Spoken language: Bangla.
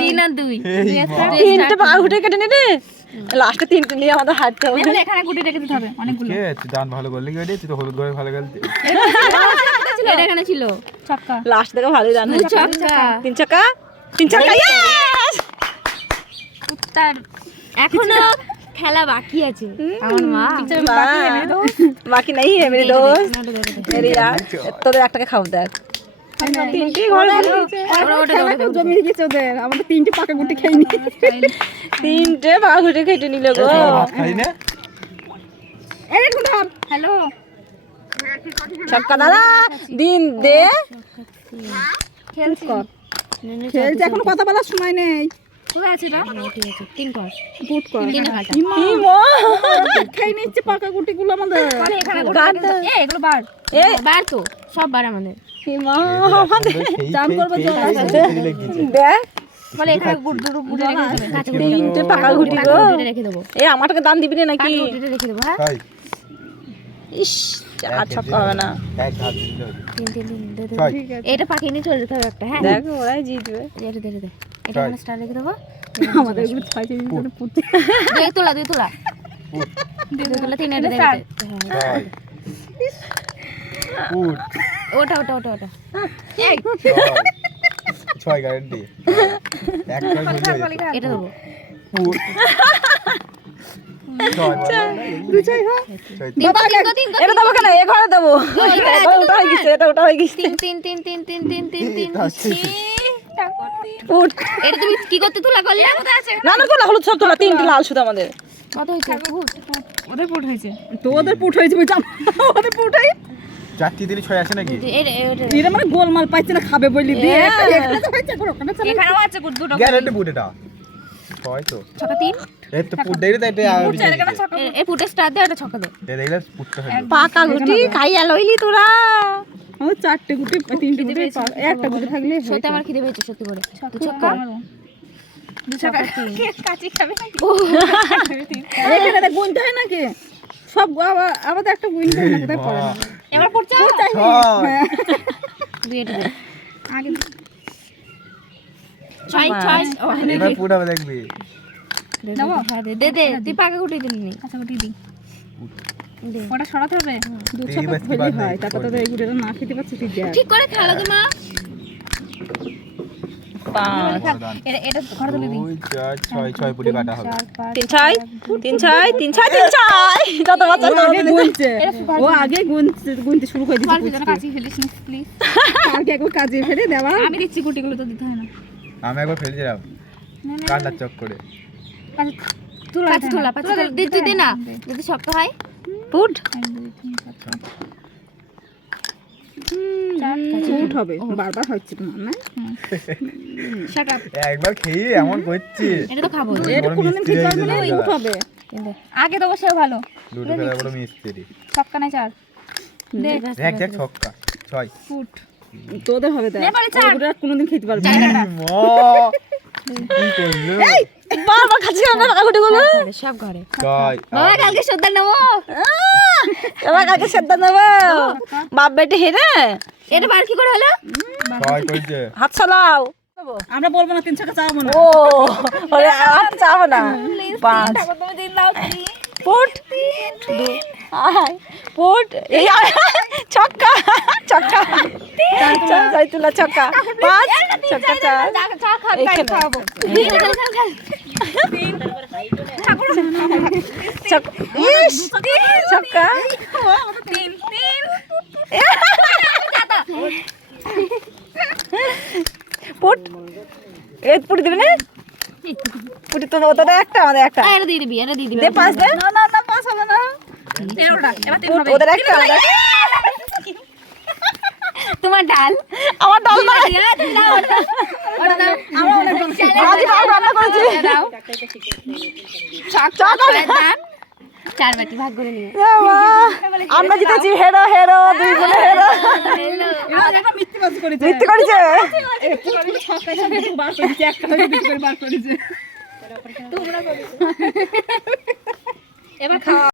তিন আর দুই তিনটে পা ঘুটে কেটে নিলে লাস্টে তিনটে নিয়ে আমাদের হাঁটতে হবে। এখানে গুটি রেখে দিতে হবে অনেকগুলো। তুই দান ভালো করলি কি তুই তো হলুদ ঘরে ভালো গেল। এটা এখানে ছিল ছক্কা। লাস্ট থেকে ভালোই দান হয়েছে। ছক্কা তিন ছক্কা তিন ছক্কা। উত্তর এখনো খেলা বাকি আছে। আমার মা বাকি নেই है मेरे दोस्त मेरे यार তোদের একটাকে খাও দেখ। তিনটে ঘর জমি দিয়েছে ওদের। আমাদের তিনটে পাকা গুটি খেয়ে নি। তিনটে পা ঘুটে কেটে নিলে গো। খাই না হ্যালো ছক্কা দাদা দিন দে খেলছি এখন কথা বলার সময় নেই। কোথায় আছে না? ঠিক আছে তিন কর গুট কর তিনে কাটা খাই নিচ্ছে পাকা গুটিগুলো আমাদের। বলে এখানে এগুলো বার বার তো সব বার আমাদের। মা আমাদের চান করবে চল দেখ বলে এখানে গুট দুটো গুটি রেখে দেবে। কাঁচা গুটি তিনটে পাকা গুটি গো। রেখে দেবো। এ আমারটাকে দান দিবি না নাকি? গুটিটা রেখে দেবো। হ্যাঁ খাই ইস আর ছক্কা হবে না। এক হাত দিলে তিন তিন তিন দে দে। ছয়। এটা পাকিয়ে নিয়ে চলে যেতে হবে একটা। হ্যাঁ দেখ ওরাই জিতবে। এটা দে দে এটা মানে স্টার রেখে দেবো। আমাদের এগুলো ছয় কেজি করে পুঁতে দুই তোলা দুই তোলা দুই তোলা তিন এটা দে ছয় উঠ ওটা ওটা ওটা ওটা ছয় গ্যারান্টি এক ছয় হয়ে যাবে এটা দেবো। উঠ ছয় দুই ছয় হয় ছয় তিন কর তিন কর এটা দেবো কেন? এ ঘরে দেবো। ওটা হয়ে গেছে এটা ওটা হয়ে গেছে। তিন তিন তিন তিন তিন তিন তিন তিন উঠ এটা তুমি কি করতে তোলা করলে? কোথায় আছে? না না তোলা হলুদ সব তোলা তিনটে লাল শুধু আমাদের। কত হয়েছে? ওদের পুট হয়েছে। তো ওদের পুট হয়েছে বুঝলাম ওদের পুট হয়ে চারটি দিলি ছয় আসে নাকি এরা মানে গোলমাল পাইছে না খাবে বলি দিয়ে এখানেও আছে গুট দুটো গ্যারান্টি বুট এটা ছয় তো ছক্কা তিন এই তো পুট দেই রে এটা এই পুটে স্টার দে এটা ছক্কা দে। এই দেখলে পুটটা হলো পাকা গুটি খাইয়া লইলি তোরা। আমার চারটে গুটি তিনটে গুটি একটা গুটি থাকলে সত্যি আমার খিদে পেয়েছে সত্যি করে। তুই ছক্কা দুই ছক্কা কাচি খাবে এখানে দেখ গুনতে হয় নাকি সব আমাদের একটা গুনতে হয় নাকি তাই পড়ে না। এবার পড়ছে ছয় দুই এটা দে আগে ছয় ছয় এবার পুট হবে দেখবি দে দে তুই পাকা গুটি দিলি নি। আচ্ছা গুটি দি দে ওটা সরাতে হবে। দু ছক্কা হলেই হয় তারপর তো এই গুটিটা না খেতে পারছিস তুই দেখ। ঠিক করে খেলো তো মা। পাঁচ এটা ঘরে তুলে দি। দুই চার ছয় ছয় পুটে কাটা হবে তিন ছয় তিন ছয় তিন ছয় তিন ছয় যত বাচ্চা আগে গুনছে ও আগে গুনতে শুরু করে দিয়েছে। পারবি না কাচি ফেলিস না প্লিজ। আগে একবার কাজে ফেলে দেওয়া। আমি দিচ্ছি গুটিগুলো তো দিতে হয় না। আমি একবার ফেলছিলাম কান্নার চক করে পাঁচ তোলা পাঁচ তোলা দে তুই দে না যদি শক্ত হয় পুট পুট হবে বারবার হচ্ছে তোমার না। শাট আপ একবার খেয়ে এমন করছি এটা তো খাবো। এটা কোনোদিন খেতে পারবে না উঠ হবে আগে তো বসেও ভালো লুডো খেলা বড় মিস্ত্রি ছক্কা নাই চার দে এক এক ছক্কা ছয় ফুট তোদের হবে দেখ ওগুলো কোনোদিন খেতে পারবে না। মা কি করলো বারবার খাচ্ছি আমরা পাকাগুটি গুলো সব ঘরে ছয় বাবা কালকে সর্দার নেবো। এবার কাকে সেদ্ধ দেবো বাপ বেটে হেরে এটা বার কি করে হলো? ছয় করছে হাত চালাও। আমরা বলবো না তিন ছক্কা চাবো না। ও ওরে হাত চাবো না। পাঁচ তুমি দিন দাও প্লিজ। ফুট আয় ফুট এই ছক্কা ছক্কা চার চার তুলা ছক্কা পাঁচ ছক্কা চার চা খাবে তাই খাবো। ছক্কা তিন তিন ফুট এই ফুট দিবি না ফুটি তো ওটা একটা আমাদের একটা এটা দিয়ে দিবি এটা দিয়ে দিবি। দে পাঁচ দে না না না পাস হবে না। তেরোটা এবার তিন হবে। ওদের একটা আমাদের তোমার ডাল আমার ডাল না ওটা দাও আমরা অনেক আজ ডাল রান্না করেছি দাও চার দান চার বাটি ভাগ করে নিয়ে আমরা জিতেছি হেরো হেরো দুই গুণে হেরো মিথ্যে করেছে এবার খাওয়া